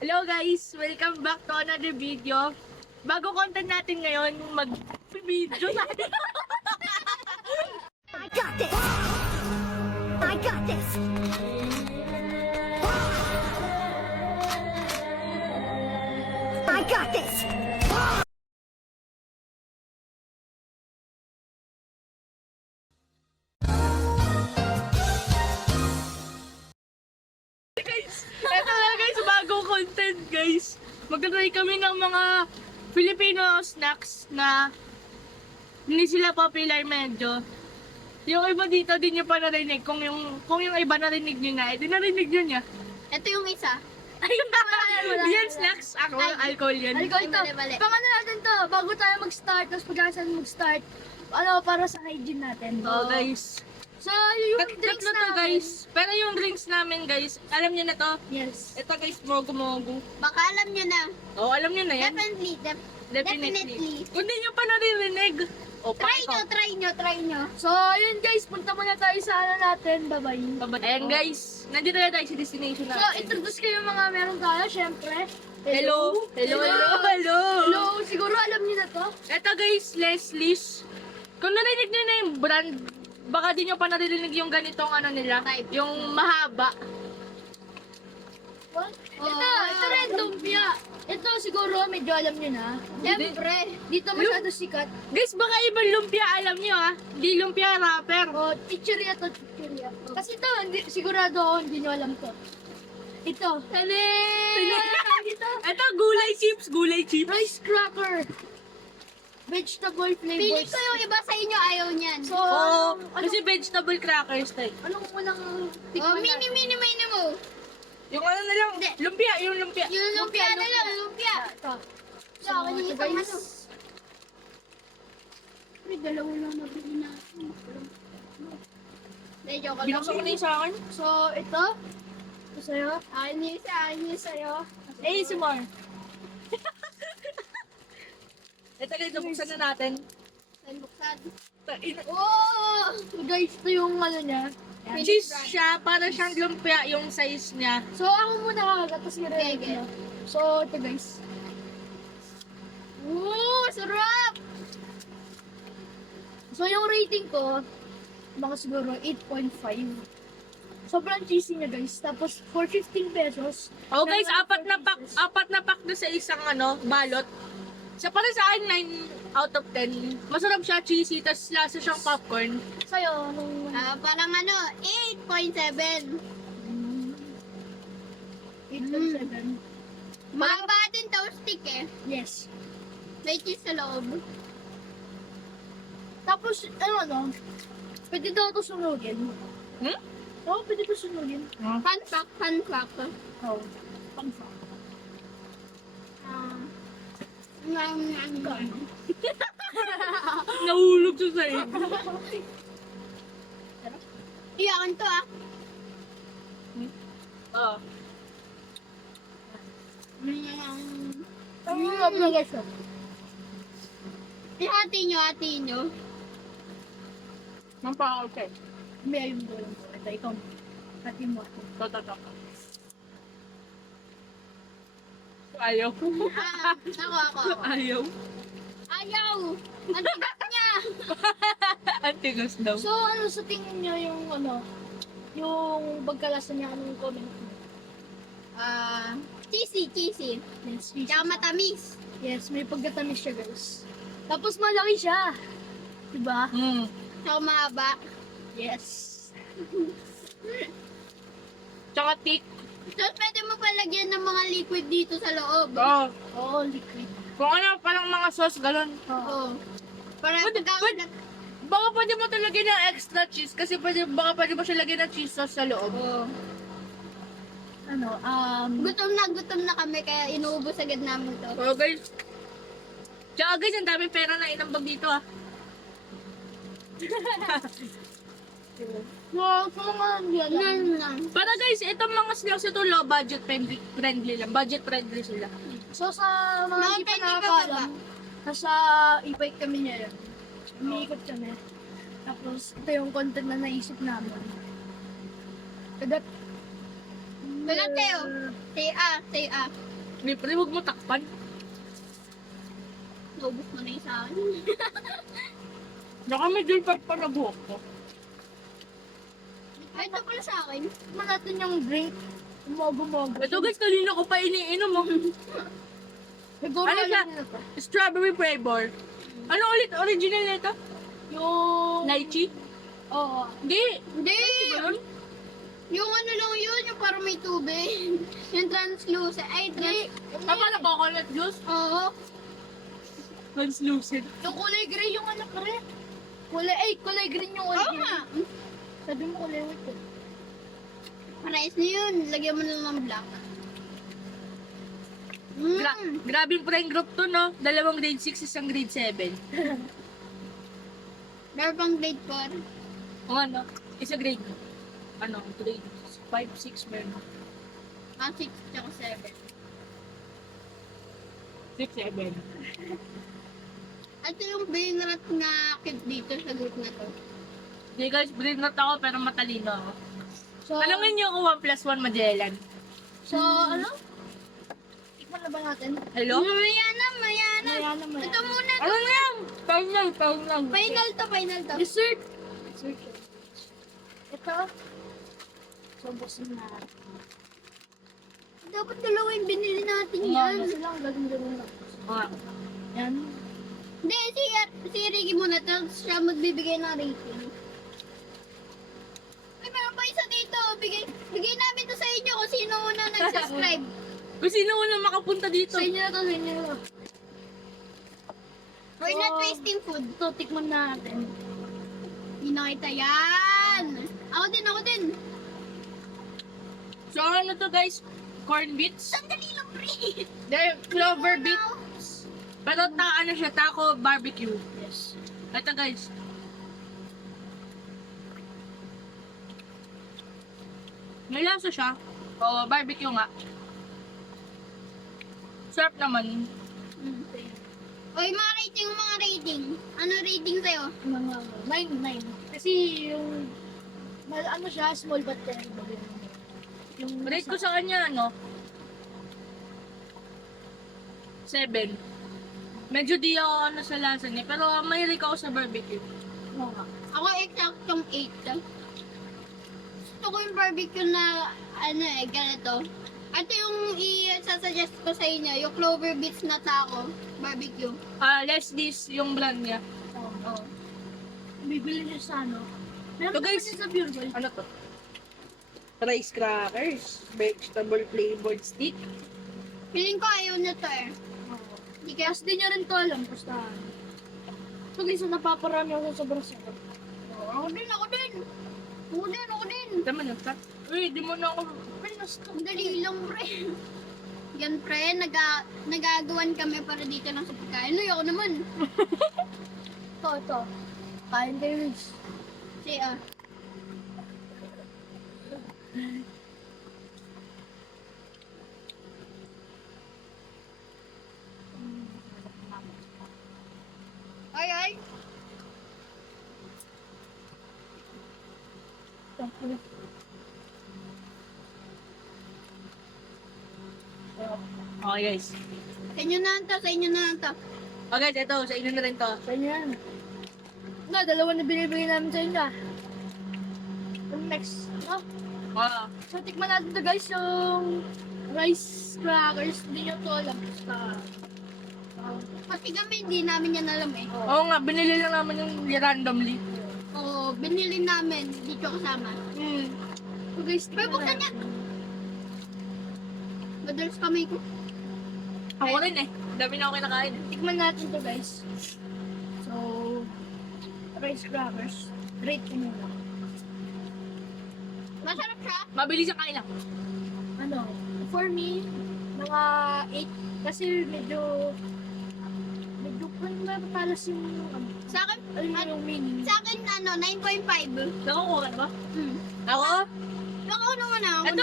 Hello guys! Welcome back to another video. Bago content natin ngayon, mag-video natin. I got this! I got this! I got this! Ito na guys, bagong content guys. Mag-try kami ng mga Filipino snacks na hindi sila popular medyo. Yung iba dito, di nyo pa narinig. Kung yung iba narinig nyo na, di narinig nyo niya. Ito yung isa. Yan snacks, alcohol yan. Alcohol ito. Mali. Pang ano natin to, bago tayo mag-start, tapos pagkasan mag-start, para sa hygiene natin. Oh guys. So, yung drinks Tatlo to namin. guys. Pero yung drinks namin guys, alam nyo na to. Yes. Ito guys, mogu-mogu. Baka alam nyo na. Oh, alam nyo na yan. Definitely. Kung di nyo pa naririnig. Oh, Try nyo. So, yun guys, punta muna tayo sa ano natin. Bye-bye. Ayan guys, nandito na tayo sa destination So, natin. introduce kayo mga meron tayo, syempre. Hello. Hello. Siguro alam nyo na to. Ito guys, Leslie's. Kung narinig nyo na yung brand, baka di nyo pa naririnig yung ganitong ano nila. Type. Yung mahaba. Ito rin, lumpia. Ito siguro, medyo alam nyo na. Siyempre, dito masyado sikat. Guys, baka ibang lumpia alam nyo ah. Di lumpia rapper. O, chichirya to, chichirya. Kasi ito, sigurado ako hindi nyo alam to. Ito. Ito. Ito, gulay chips. Rice cracker. Vegetable flavors. Pili ko yung iba sa inyo ayaw niyan. So, Oo, ano, kasi vegetable crackers tayo. anong unang Oh, tikman mini mo. Yung ano na lang, Hindi. lumpia. Yung lumpia na lang, lumpia. Ito. So, yung ito isang guys. ano. May dalawa lang nabili natin. Hindi, joke lang. Binuksan ko na yung sa akin. So, ito. Ito sa'yo. Akin yung sa'yo. Eh, si Mar. Ito guys, nabuksan na natin. Saan buksan? Oh! Guys, ito yung ano niya. Yan. Cheese siya, para siyang lumpia yung size niya. So, ako muna kakagat, tapos nire-rate Okay. nyo. So, ito guys. Ooh, sarap! So, yung rating ko, baka siguro 8.5. Sobrang cheesy niya guys. Tapos, for 15 pesos. Oh guys, meron apat na pack na sa isang balot. Sa para sa akin, 9 out of 10. Masarap siya, cheesy, tas lasa siyang popcorn. Sa'yo, nung... Parang 8.7. 8.7. Mahaba din toast stick eh. Yes. May cheese sa loob. Tapos, pwede daw ito sunugin. Hmm? Oo, pwede ito sunugin. Fun fact. Oo. Fun fact. Nahulog sa sa'yo. Iyakan to Oh. Ang hirap na guys. Ihati nyo. Ang pakal ka. May ayun doon. Ito, ikaw. Pati mo ako. Toto. Ayaw. Ako. Ayaw. Ayaw! Ang tigas niya! Antigas daw. So, sa tingin niyo yung yung pagkalasa niya, anong comment mo? Cheesy. Yes, cheesy. Tsaka matamis. Yes, may pagkatamis siya guys. Tapos malaki siya. Diba? Tsaka mahaba. Yes. Tsaka thick. Tapos pwede mo palagyan ng mga liquid dito sa loob. Oh. Oo, liquid. Kung ano, parang mga sauce, galon. Oo. Para Pwede- pagkakalat. Baka pwede mo ito lagyan ng extra cheese kasi baka pwede mo siya lagyan ng cheese sauce sa loob. Oo. Gutom na kami kaya inuubos agad namin to. Oh guys. Tsaka guys, ang daming pera na inambag dito ah. Wow, sa mga hindi alam. Para guys, itong mga snacks ito low budget friendly lang. Budget friendly sila. So, sa mga hindi pa Mga nakakaalam, nasa e-bike kami ngayon. Umiikot kami. Tapos, ito yung content na naisip namin. Kagat. Kagat kayo. Say, Hindi pa rin, huwag mo takpan. naubos mo na yung sa akin. Baka may gilpat pa na buhok ko. Ay, ito pala sa akin. Tikman natin yung drink. Umogo-mogo. Ito guys, kanina ko pa iniinom mo. Siguro Ano siya? alam niyo na to. Strawberry flavor. Ano ulit original nito? Yung... Lychee? Oo. Hindi. Hindi! Ba yun? Yung ano lang yun, yung parang may tubig. Yung translucent. Ay, Paano coconut juice? Oo. Translucent. Yung kulay gray yung ano pa rin. Kulay green yung Oo original. nga. Sabi mo kulay white eh. Parehas na yun. Lagyan mo na ng black. Grabe yung friend group to, no? Dalawang grade 6, isang grade 7. Meron pang grade 4. O ano? Isa grade, ano, grade 5, 6, meron. 6 tsaka 7. 6, 7. Ito yung brainrot nga kid dito sa group na to. Hindi guys, brain not ako pero matalino ako. So, Talungin niyo ako 1 plus 1 Magellan. so ano? Tikman na ba natin? Hello? Maya na. Ayan naman. Ito muna. Ano na yan? Final. Final to. Dessert. Ito. So, busin na. Dapat dalawa yung binili natin Yan. yan. Kasi lang, galing lang. Ah, Yan. Hindi, si Ricky muna. Tapos siya magbibigay ng rating. Ay, meron pa isa dito. Bigay namin to sa inyo kung sino muna nag-subscribe. kung sino unang makapunta dito? Sa inyo na to, sa inyo na to. We're not wasting food. Ito, tikman natin. Hindi na kita yan. Ako din. So ano to guys? Corn beets? Sandali lang, pre. They're clover beets. Pero ano siya, taco barbecue. Yes. Ito guys. May lasa siya. O, barbecue nga. Sarap naman. Oy, mga rating. Ano rating sa'yo? Mga 9. Kasi yung... ano siya, small but terrible. Yung Rate ko sa kanya, ano? 7. Medyo di ako ano sa lasa niya, pero mahilig ako sa barbecue. Oo nga. Ako exactong 8. Gusto ko yung barbecue na, ganito. Ito yung i-suggest ko sa inyo, yung Clover Beets na taco, barbecue. Less this, yung brand niya. Oo. Bibili niya sa ano. Meron So, pa guys, kasi sa Pure Gold. Ano to? Rice crackers, vegetable flavored stick. Feeling ko ayaw nyo to eh. Oo. Hindi kaya di niya rin to alam. Basta... So guys, napaparami ako sa sobrang sarap. Ako din. Tama na, cut. Uy, di mo na ako. Ang dali lang, pre. Yan, pre. Nagagawan kami para dito lang sa pagkain. Ay, ako naman. Ito. Kain kayo guys. Kasi, Ay. Okay guys. Sa inyo na lang to. Okay guys, ito, sa inyo na rin to. Sa inyo yan. Nga, dalawa na binibigay namin sa inyo. Yung next, no? So, tikman natin to guys, yung rice crackers. Hindi nyo to alam. Basta, Kasi kami, hindi namin yan alam eh. Oo nga, binili lang naman yung randomly. Oo, binili namin. Dito kasama. So guys, Pero buksan niya. Madalas kami ko. Ako rin eh. Dami na ako kinakain. tikman natin to guys. So, rice crackers. Rate ko muna. Masarap siya. Mabilis ang kain lang. Ano, for me, mga 8. Kasi medyo matalas yung, Sa akin, yung meaning. sa akin 9.5. Nakukuha ka ba? Ako? Ako naman Ito,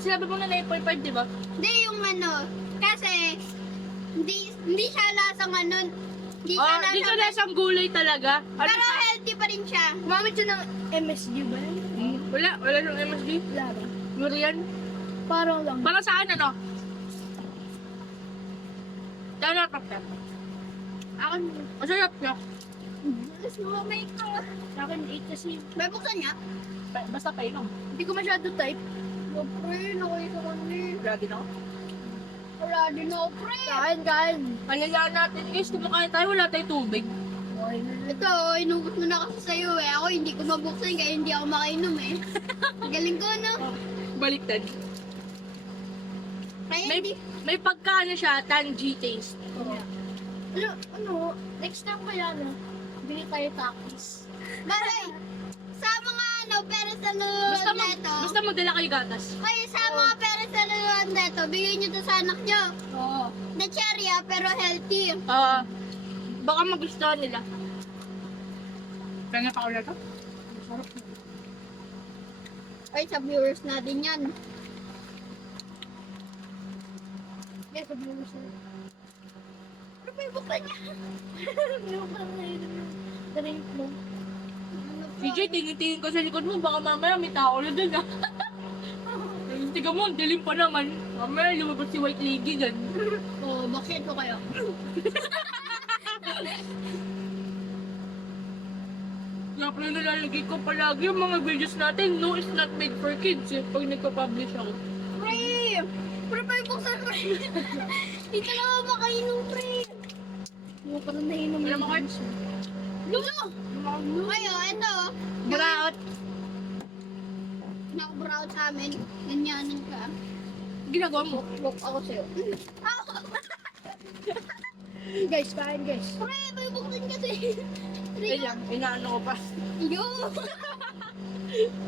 sinabi mo na 9.5, di ba? Hindi yung kasi hindi siya lasang hindi siya Oh, dito lasang, lasang gulay talaga. Ano pero siya? healthy pa rin siya. Gumamit siya ng MSG ba? Wala nung MSG. Wala ba? Durian. Parang lang. Para saan ano? Sarap yan. Akin, Masarap siya. Alas mo, may ka. sa akin 8 kasi. May buksan niya? Basta painom. Hindi ko masyado type. No, pre. Nakita ko ni. Ready na ako. Wala din ako, pre. Kain. Kailangan natin guys, kumakain tayo, wala tayong tubig. Ito, inubos mo na kasi sa'yo eh. Ako hindi ko mabuksan kaya hindi ako makainom eh. Galing ko, no? Baliktad. Kaya May, hindi. may pagkaano siya, tangy taste. Ano, next time kaya no, bili tayo takis. Baray, sa mga ano, pera sa Basta, luluan neto. basta magdala kayo gatas. Ay, sa mga pera sa luluan neto, bigyan nyo to sa anak nyo. Oo. Na cherry ah, pero healthy. Baka magustuhan nila. Kaya pa ulit ako. Ay, sa viewers natin yan. Yes, sabi mo siya. Ano pa yung buksan niya? Yung parang drink mo. Ano pa? CJ, tingin-tingin ko sa likod mo, baka mamaya may tao na dun ah. Tiga mo, ang dilim pa naman. Mamaya lumabas si White Lady dyan. Oh, bakit ko kayo? Kaya pala nalalagay ko palagi yung mga videos natin, no, it's not made for kids eh, pag nagpa-publish ako. Pre! Pre pa yung buksan, pre! Dito na ako makainom, pre! Yung parang nainom Wala yung mo cards? Lulo! Kayo, ito. Buraot. Nakabrown sa amin. Ganyanan ka. Ginagawa mo. Look ako sa'yo. Guys, kain guys. Pre, may buksan kasi. Ay lang, inaano ko pa. Yo!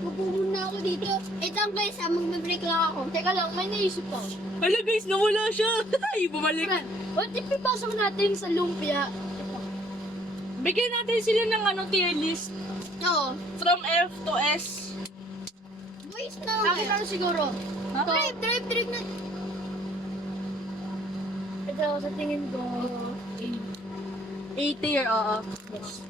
Magpupunta ako dito. Ito guys, magbe-break lang ako. Teka lang, may naisip ko. Hala guys, nawala siya. Ay, bumalik. Friend, what if ipasok natin sa lumpia? Ito. Bigyan natin sila ng ano, tier list. Oo. From F to S. Boys na Akin lang siguro. Ha? Drive na. Ito, sa tingin ko. A tier, oo. Yes.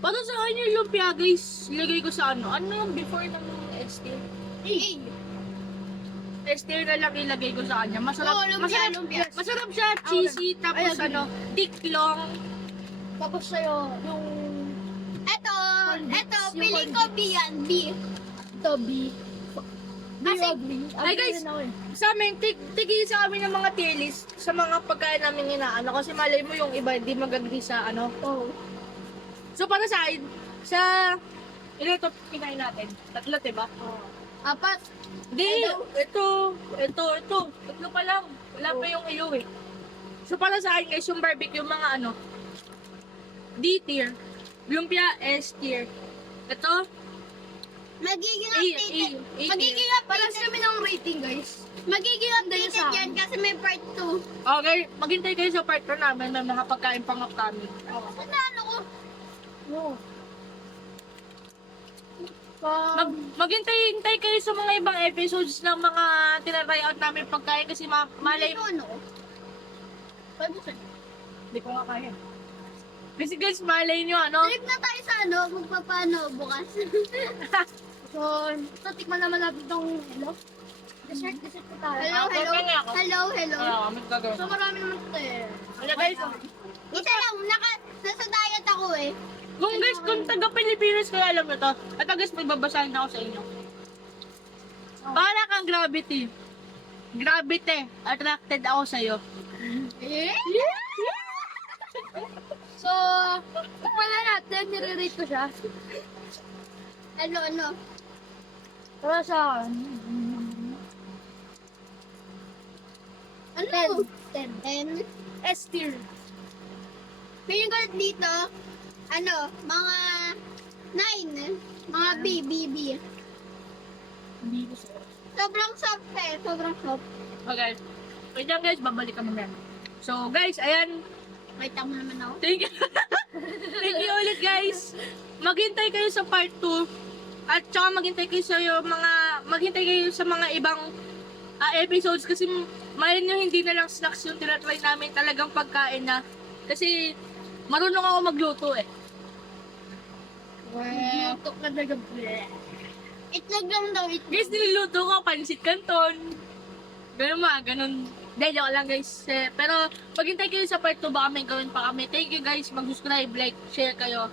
Para sa kanya yung lumpia guys, ilagay ko sa ano. Ano yung before ng S tier? Hey! S tier na lang ilagay ko sa kanya. Masarap, Oo, lumpia, masarap, lumpia. masarap siya, cheesy, tapos Ay, ano, thick long. Tapos sa'yo, yung Ito, Yung piling ko B yan, B. Toby. Kasi- Ay, guys, sa amin, tigil sa kami ng mga tier list sa mga pagkain namin inaano. Kasi malay mo yung iba, hindi mag-agree sa ano. Oh. So para sa akin, sa ilan ito kinain natin? Tatlo, diba? Apat. Hindi, ito. Tatlo pa lang. Wala pa yung iyo eh. So para sa akin guys, yung barbecue, mga ano, D tier. Lumpia, S tier. Ito, Magiging A updated. tier. Magiging Palas updated. kami ng rating, guys. Magiging updated sa akin. yan kasi may part 2. Okay, maghintay kayo sa part 2 namin. May mga pagkain pang kami. Saan na ano ko? No. Maghintay kayo sa mga ibang episodes ng mga tinatry out namin pagkain kasi malay Ano ano ko? Five buksan. Hindi ko nga kaya. Kasi guys, malay nyo ano. Trip na tayo sa ano, magpapano bukas. So, tikman naman natin itong hello. Dessert pa tayo. Hello, Ah, hello. kanya ako. Hello. Kami gagawin. So, marami naman ito eh. Wala guys, Isa lang, nasa diet ako eh. kung taga Pilipinas kayo alam mo to. At guys, magbabasahin ako sa inyo. Para kang gravity. Gravity. Attracted ako sa'yo. Eh? So, tikman na natin. Nire-rate ko siya. Ano? Para sa Ano? 10. S tier. Feeling ko dito, ano, mga 9. Mga B. Hindi ko siya. Sobrang soft eh. Sobrang soft. Okay. Wait lang guys, babalik kami na. So guys, ayan. Wait, tama naman ako. Thank you. Thank you ulit guys. Maghintay kayo sa part 2. At saka maghintay kayo sa mga ibang episodes kasi malay nyo hindi na lang snacks yung tinatry namin, talagang pagkain na. Kasi marunong ako magluto eh. Tok na daga. Itlog lang daw, itlog. Guys, niluluto ko, pansit canton. Ganun mga, ganun. Hindi, joke lang guys. Pero, maghintay kayo sa part 2, baka may gawin pa kami. Thank you guys, mag-subscribe, like, share kayo.